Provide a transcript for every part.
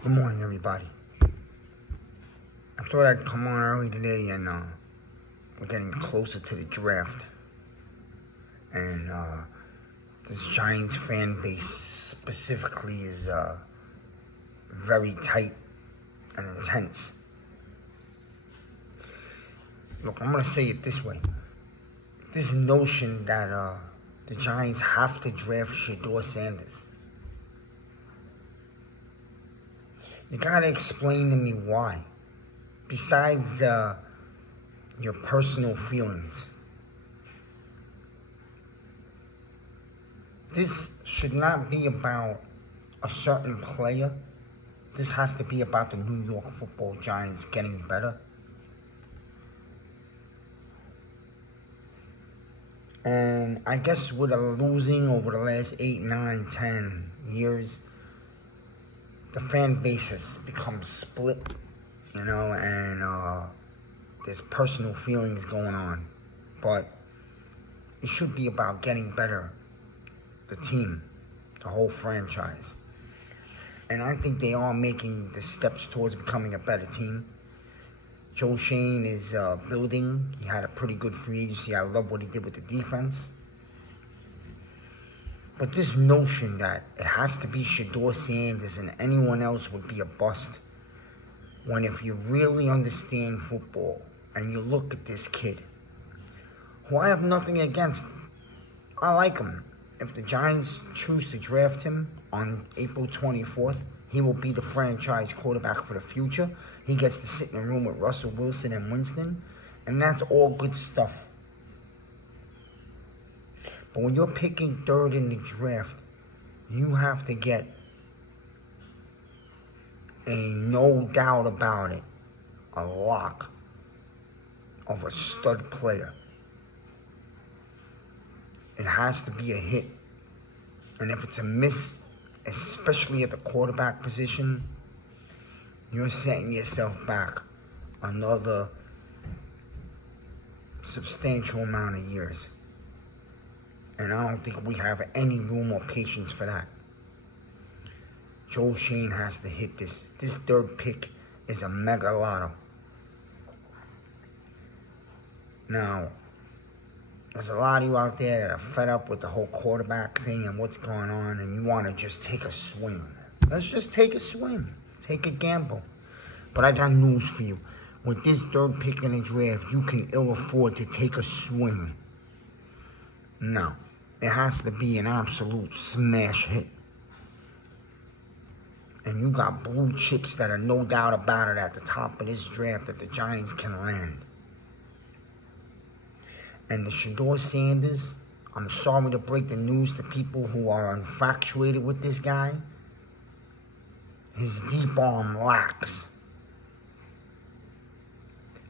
Good morning, everybody. I thought I'd come on early today, and we're getting closer to the draft. And this Giants fan base specifically is very tight and intense. Look, I'm going to say it this way. This notion that the Giants have to draft Shedure Sanders. You gotta explain to me why. Besides your personal feelings. This should not be about a certain player. This has to be about the New York Football Giants getting better. And I guess with a losing over the last 8, 9, 10 years, the fan base has become split, and there's personal feelings going on. But it should be about getting better, the team, the whole franchise. And I think they are making the steps towards becoming a better team. Joe Shane is building. He had a pretty good free agency. I love what he did with the defense. But this notion that it has to be Shedure Sanders and anyone else would be a bust, when if you really understand football and you look at this kid, who I have nothing against, I like him. If the Giants choose to draft him on April 24th, he will be the franchise quarterback for the future. He gets to sit in a room with Russell Wilson and Winston, and that's all good stuff. But when you're picking third in the draft, you have to get a no doubt about it, a lock of a stud player. It has to be a hit. And if it's a miss, especially at the quarterback position, you're setting yourself back another substantial amount of years. And I don't think we have any room or patience for that. Joe Shane has to hit this. This third pick is a mega lotto. Now, there's a lot of you out there that are fed up with the whole quarterback thing and what's going on, and you want to just take a swing. Let's just take a swing. Take a gamble. But I got news for you. With this third pick in the draft, you can ill afford to take a swing. No. It has to be an absolute smash hit. And you got blue chips that are no doubt about it at the top of this draft that the Giants can land. And the Shedure Sanders, I'm sorry to break the news to people who are infatuated with this guy. His deep arm lacks.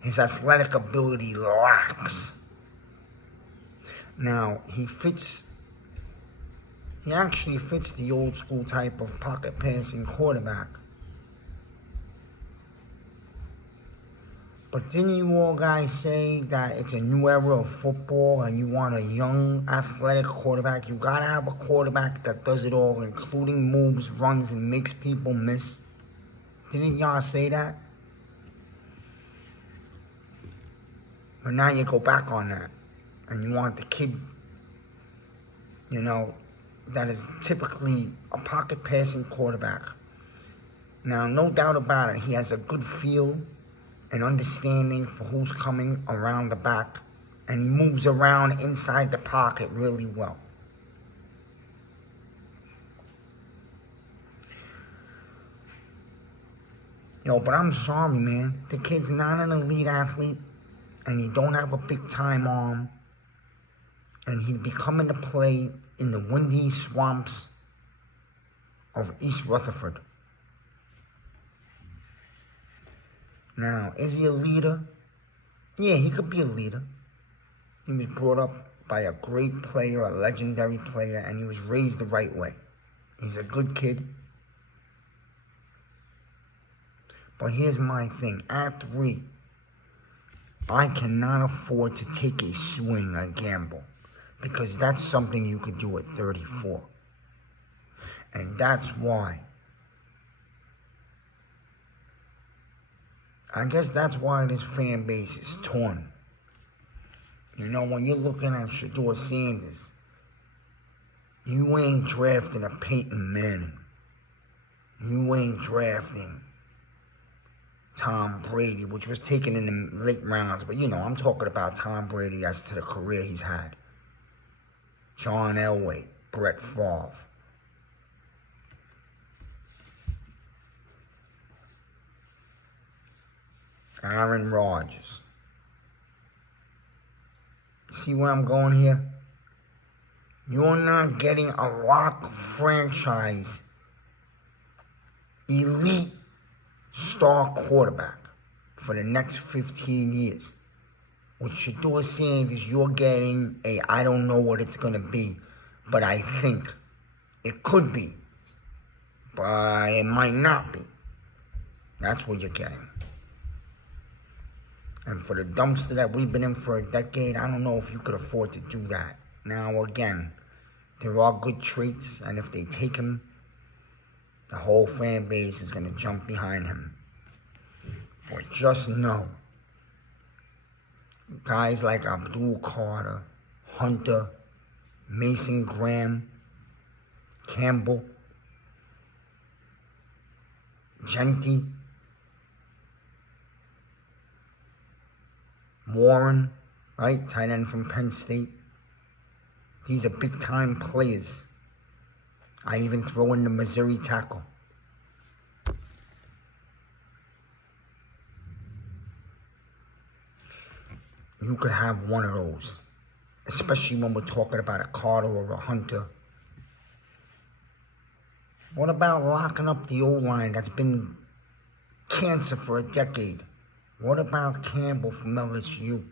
His athletic ability lacks. Now, he actually fits the old school type of pocket passing quarterback. But didn't you all guys say that it's a new era of football and you want a young, athletic quarterback? You gotta have a quarterback that does it all, including moves, runs, and makes people miss. Didn't y'all say that? But now you go back on that. And you want the kid, that is typically a pocket passing quarterback. Now, no doubt about it, he has a good feel and understanding for who's coming around the back. And he moves around inside the pocket really well. But I'm sorry, man. The kid's not an elite athlete. And he don't have a big-time arm. And he'd be coming to play in the windy swamps of East Rutherford. Now, is he a leader? Yeah, he could be a leader. He was brought up by a great player, a legendary player, and he was raised the right way. He's a good kid. But here's my thing. At 3, I cannot afford to take a swing, a gamble. Because that's something you could do at 34. And that's why I guess that's why this fan base is torn. You know, when you're looking at Shedure Sanders, you ain't drafting a Peyton Manning. You ain't drafting Tom Brady, which was taken in the late rounds. But, you know, I'm talking about Tom Brady as to the career he's had. John Elway, Brett Favre. Aaron Rodgers. See where I'm going here? You're not getting a lock franchise elite star quarterback for the next 15 years. With Shedure Sanders, you're getting a, I don't know what it's going to be, but I think it could be. But it might not be. That's what you're getting. And for the dumpster that we've been in for a decade, I don't know if you could afford to do that. Now, again, there are good traits, and if they take him, the whole fan base is going to jump behind him. But just know, guys like Abdul Carter, Hunter, Mason Graham, Campbell, Genty, Warren, right, tight end from Penn State. These are big-time players. I even throw in the Missouri tackle. You could have one of those, especially when we're talking about a Carter or a Hunter. What about locking up the O-line that's been cancer for a decade? What about Campbell from LSU?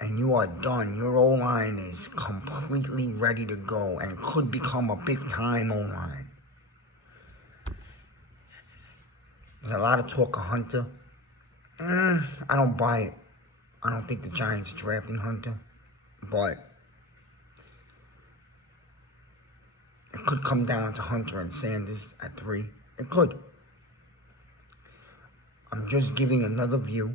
And you are done. Your O-line is completely ready to go and could become a big-time O-line. There's a lot of talk of Hunter. I don't buy it. I don't think the Giants are drafting Hunter. But it could come down to Hunter and Sanders at 3. It could. I'm just giving another view.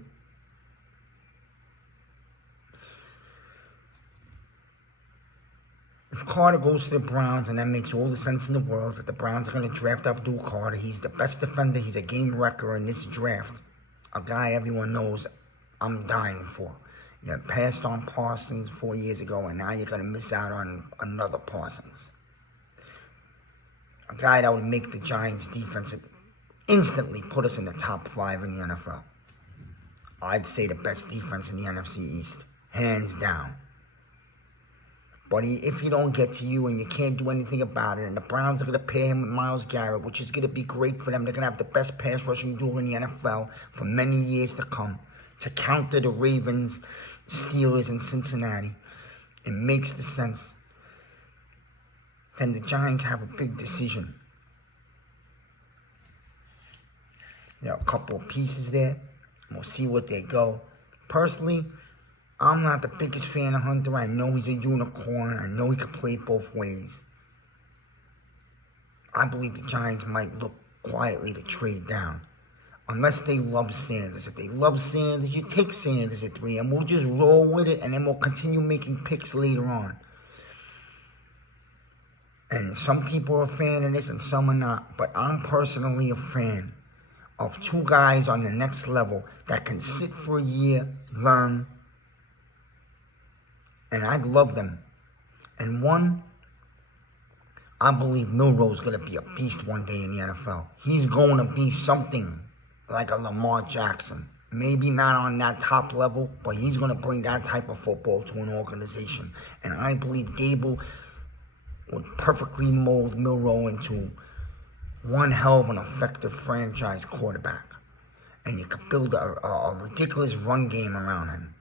If Carter goes to the Browns, and that makes all the sense in the world, that the Browns are going to draft Abdul Carter. He's the best defender. He's a game wrecker in this draft. A guy everyone knows I'm dying for. You passed on Parsons 4 years ago, and now you're going to miss out on another Parsons. A guy that would make the Giants' defense instantly put us in the top 5 in the NFL. I'd say the best defense in the NFC East. Hands down. But if he don't get to you and you can't do anything about it, and the Browns are going to pair him with Myles Garrett, which is going to be great for them. They're going to have the best pass rushing duo in the NFL for many years to come to counter the Ravens, Steelers, and Cincinnati. It makes the sense. Then the Giants have a big decision. There are a couple of pieces there. We'll see what they go. Personally, I'm not the biggest fan of Hunter. I know he's a unicorn. I know he can play both ways. I believe the Giants might look quietly to trade down. Unless they love Sanders. If they love Sanders, you take Sanders at 3, and we'll just roll with it, and then we'll continue making picks later on. And some people are a fan of this, and some are not. But I'm personally a fan of 2 guys on the next level that can sit for a year, learn, and I love them. And one, I believe Milroe's going to be a beast one day in the NFL. He's going to be something like a Lamar Jackson. Maybe not on that top level, but he's going to bring that type of football to an organization. And I believe Gable would perfectly mold Milroe into one hell of an effective franchise quarterback. And you could build a ridiculous run game around him.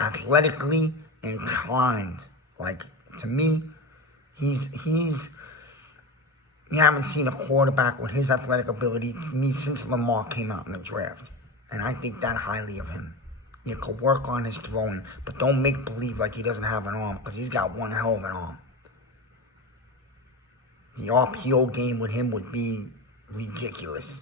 Athletically inclined. Like, to me, you haven't seen a quarterback with his athletic ability to me since Lamar came out in the draft. And I think that highly of him. You could work on his throwing, but don't make believe like he doesn't have an arm, because he's got one hell of an arm. The RPO game with him would be ridiculous.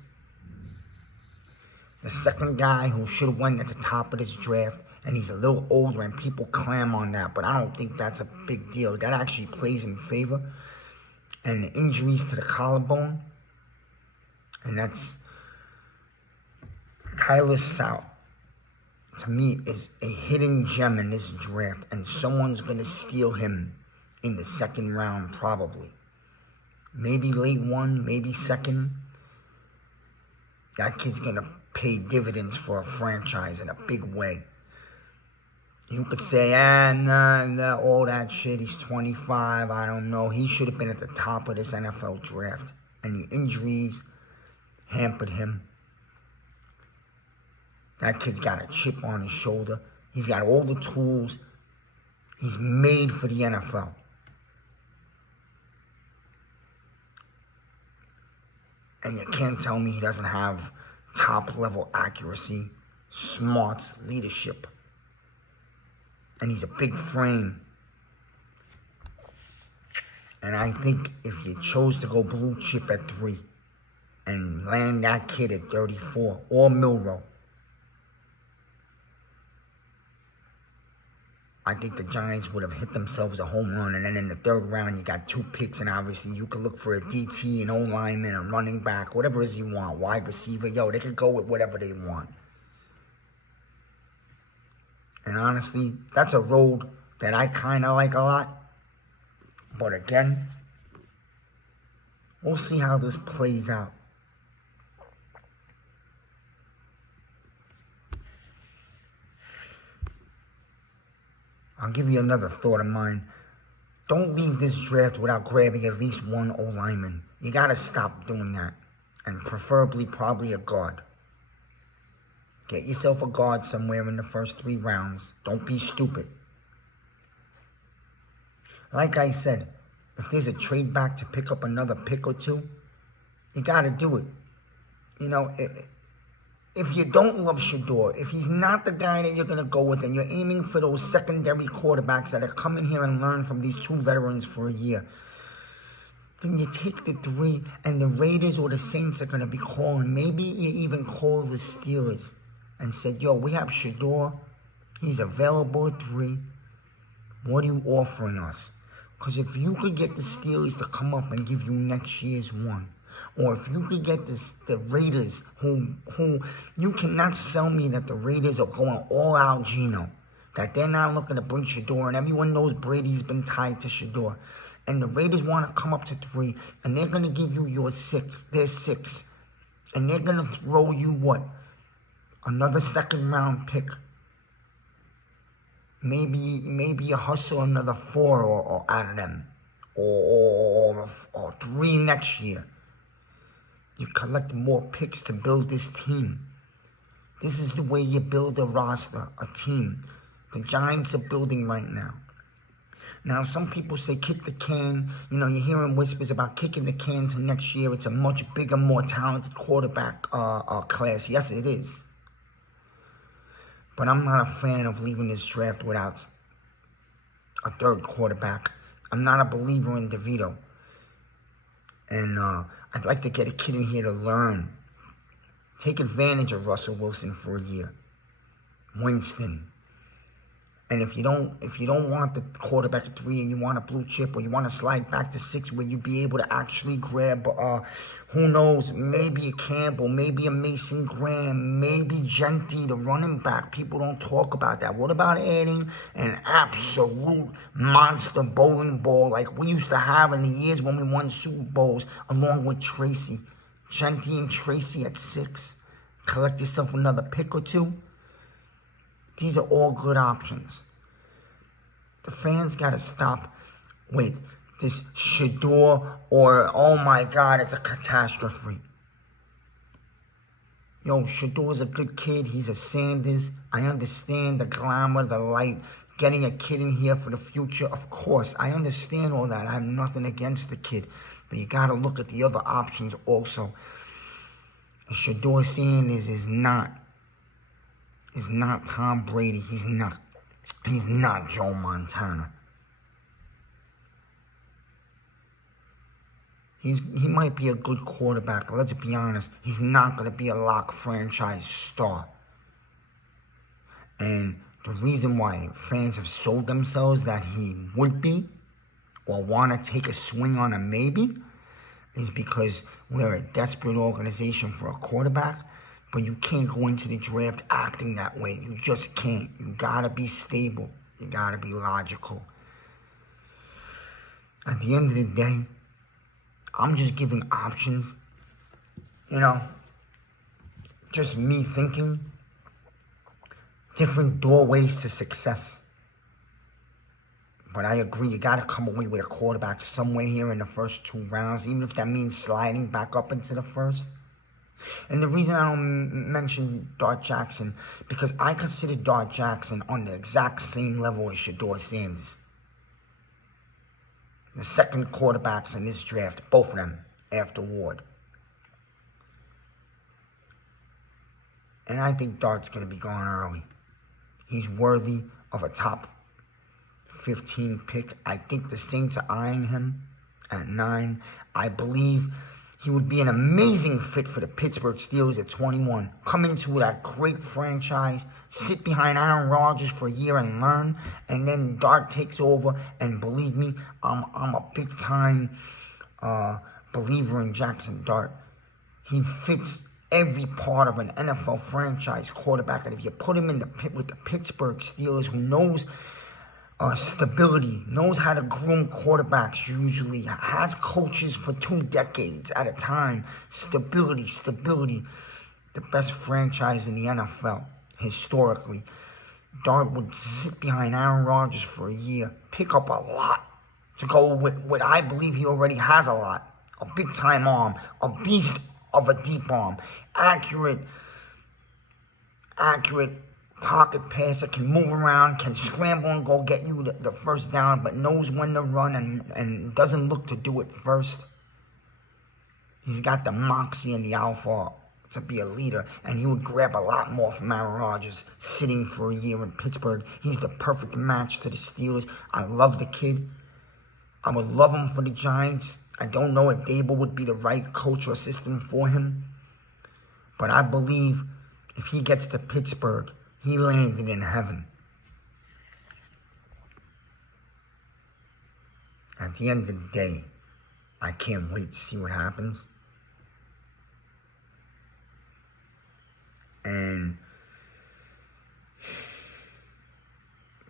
The second guy who should have went at the top of this draft, and he's a little older, and people clam on that, but I don't think that's a big deal. That actually plays in favor. And the injuries to the collarbone, and that's Tyler South. To me, is a hidden gem in this draft, and someone's going to steal him in the second round, probably. Maybe late one, maybe second. That kid's going to pay dividends for a franchise in a big way. You could say, nah, all that shit, he's 25, I don't know. He should have been at the top of this NFL draft. And the injuries hampered him. That kid's got a chip on his shoulder. He's got all the tools. He's made for the NFL. And you can't tell me he doesn't have top-level accuracy, smarts, leadership. And he's a big frame. And I think if you chose to go blue chip at 3 and land that kid at 34 or Milrow, I think the Giants would have hit themselves a home run. And then in the third round, you got 2 picks, and obviously you could look for a DT, an O-lineman, a running back, whatever it is you want, wide receiver. Yo, they could go with whatever they want. And honestly, that's a road that I kind of like a lot. But again, we'll see how this plays out. I'll give you another thought of mine. Don't leave this draft without grabbing at least one O-lineman. You got to stop doing that. And preferably probably a guard. Get yourself a guard somewhere in the first 3 rounds. Don't be stupid. Like I said, if there's a trade back to pick up another pick or 2, you got to do it. You know, if you don't love Shedure, if he's not the guy that you're going to go with, and you're aiming for those secondary quarterbacks that are coming here and learn from these 2 veterans for a year, then you take the 3, and the Raiders or the Saints are going to be calling. Maybe you even call the Steelers and said, yo, we have Shedure. He's available at 3. What are you offering us? Because if you could get the Steelers to come up and give you next year's 1, or if you could get the Raiders, who you cannot sell me that the Raiders are going all out Geno, that they're not looking to bring Shedure, and everyone knows Brady's been tied to Shedure, and the Raiders want to come up to 3, and they're going to give you your 6, their 6, and they're going to throw you what? Another second round pick. Maybe you hustle another 4 or out of them, or 3 next year. You collect more picks to build this team. This is the way you build a roster, a team. The Giants are building right now. Now, some people say kick the can. You know, you're hearing whispers about kicking the can to next year. It's a much bigger, more talented quarterback class. Yes, it is. But I'm not a fan of leaving this draft without a 3rd quarterback. I'm not a believer in DeVito. And I'd like to get a kid in here to learn. Take advantage of Russell Wilson for a year. Winston. And if you don't want the quarterback at 3 and you want a blue chip, or you want to slide back to 6 where you be able to actually grab, who knows, maybe a Campbell, maybe a Mason Graham, maybe Genty, the running back. People don't talk about that. What about adding an absolute monster bowling ball like we used to have in the years when we won Super Bowls, along with Tracy? Genty and Tracy at 6. Collect yourself another pick or 2. These are all good options. The fans got to stop with this Shedure or, oh my God, it's a catastrophe. Yo, Shedure's a good kid. He's a Sanders. I understand the glamour, the light, getting a kid in here for the future. Of course, I understand all that. I have nothing against the kid. But you got to look at the other options also. Shedure Sanders is not Tom Brady. He's not Joe Montana. He might be a good quarterback. Let's be honest. He's not going to be a lock franchise star. And the reason why fans have sold themselves that he would be or want to take a swing on him maybe is because we're a desperate organization for a quarterback. But you can't go into the draft acting that way. You just can't. You got to be stable. You got to be logical. At the end of the day, I'm just giving options. You know, just me thinking. Different doorways to success. But I agree, you got to come away with a quarterback somewhere here in the first 2 rounds, even if that means sliding back up into the first. And the reason I don't mention Dart Jackson, because I consider Dart Jackson on the exact same level as Shedure Sanders. The second quarterbacks in this draft, both of them, after Ward. And I think Dart's going to be going early. He's worthy of a top 15 pick. I think the Saints are eyeing him at 9. I believe he would be an amazing fit for the Pittsburgh Steelers at 21. Come into that great franchise, sit behind Aaron Rodgers for a year and learn, and then Dart takes over. And believe me, I'm a big-time believer in Jackson Dart. He fits every part of an NFL franchise quarterback, and if you put him in the pit with the Pittsburgh Steelers, who knows stability, knows how to groom quarterbacks, usually has coaches for 2 decades at a time, stability, the best franchise in the NFL historically. Dart would sit behind Aaron Rodgers for a year, pick up a lot to go with what I believe he already has a lot, a big-time arm, a beast of a deep arm, accurate pocket passer, can move around, can scramble and go get you the first down, but knows when to run and doesn't look to do it first. He's got the moxie and the alpha to be a leader, and he would grab a lot more from Aaron Rodgers sitting for a year in Pittsburgh. He's the perfect match to the Steelers. I love the kid. I would love him for the Giants. I don't know if Dable would be the right coach or system for him. But I believe if he gets to Pittsburgh, he landed in heaven. At the end of the day, I can't wait to see what happens. And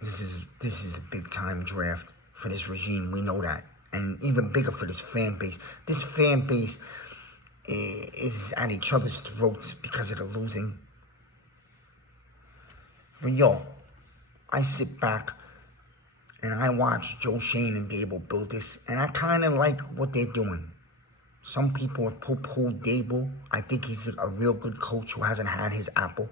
this is a big time draft for this regime. We know that. And even bigger for this fan base. This fan base is at each other's throats because of the losing. But yo, I sit back and I watch Joe Shane and Dable build this, and I kind of like what they're doing. Some people have poo-pooed Dable. I think he's a real good coach who hasn't had his apple.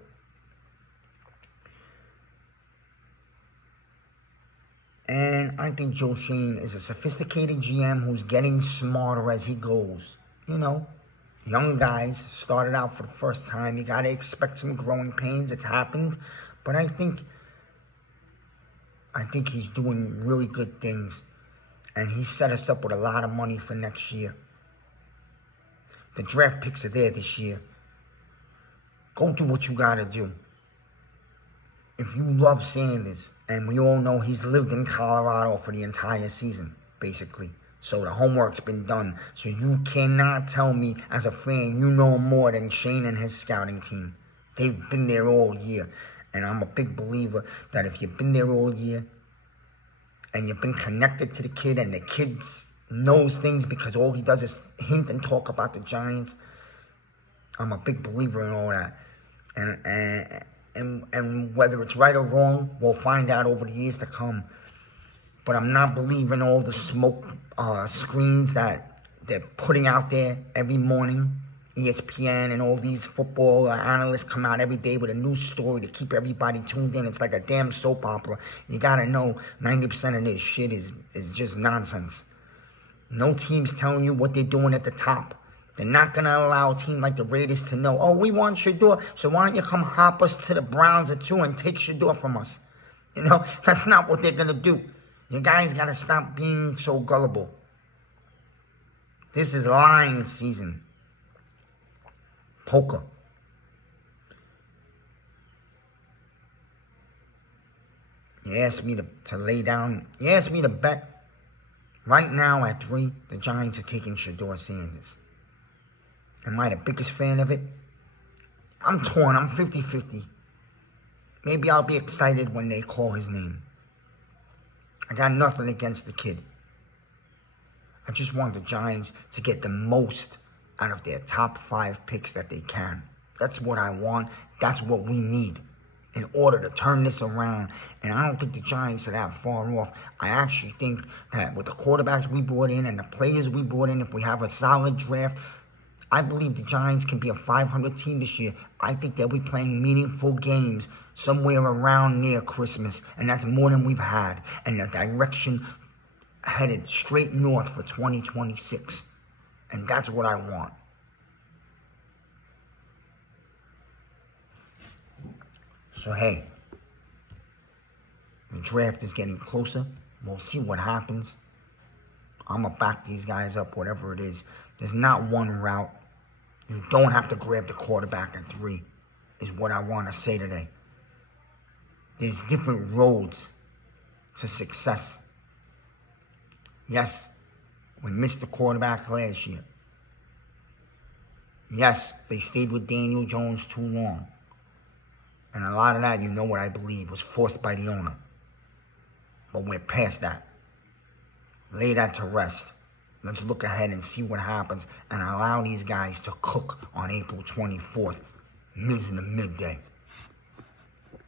And I think Joe Shane is a sophisticated GM who's getting smarter as he goes. You know, young guys started out for the first time. You got to expect some growing pains. It's happened. But I think he's doing really good things. And he set us up with a lot of money for next year. The draft picks are there this year. Go do what you got to do. If you love Sanders, and we all know he's lived in Colorado for the entire season, basically. So the homework's been done. So you cannot tell me as a fan you know more than Shane and his scouting team. They've been there all year. And I'm a big believer that if you've been there all year and you've been connected to the kid and the kid knows things because all he does is hint and talk about the Giants, I'm a big believer in all that. And whether it's right or wrong, we'll find out over the years to come. But I'm not believing all the smoke screens that they're putting out there every morning. ESPN and all these football analysts come out every day with a new story to keep everybody tuned in. It's like a damn soap opera. You gotta know 90% of this shit is just nonsense. No team's telling you what they're doing at the top. They're not going to allow a team like the Raiders to know, oh, we want Shedure, so why don't you come hop us to the Browns at 2 and take Shedure from us? You know, that's not what they're going to do. You guys got to stop being so gullible. This is lying season. Poker. You asked me to lay down. You asked me to bet. Right now at 3, the Giants are taking Shedure Sanders. Am I the biggest fan of it? I'm torn. I'm 50-50. Maybe I'll be excited when they call his name. I got nothing against the kid. I just want the Giants to get the most out of their top 5 picks that they can. That's what I want. That's what we need in order to turn this around. And I don't think the Giants are that far off. I actually think that with the quarterbacks we brought in and the players we brought in, if we have a solid draft, I believe the Giants can be a 500 team this year. I think they'll be playing meaningful games somewhere around near Christmas. And that's more than we've had. And the direction headed straight north for 2026. And that's what I want. So, hey, the draft is getting closer. We'll see what happens. I'm going to back these guys up, whatever it is. There's not one route. You don't have to grab the quarterback at 3, is what I want to say today. There's different roads to success. Yes, we missed the quarterback last year. Yes, they stayed with Daniel Jones too long. And a lot of that, you know what I believe, was forced by the owner. But we're past that. Lay that to rest. Let's look ahead and see what happens and allow these guys to cook on April 24th, in the midday.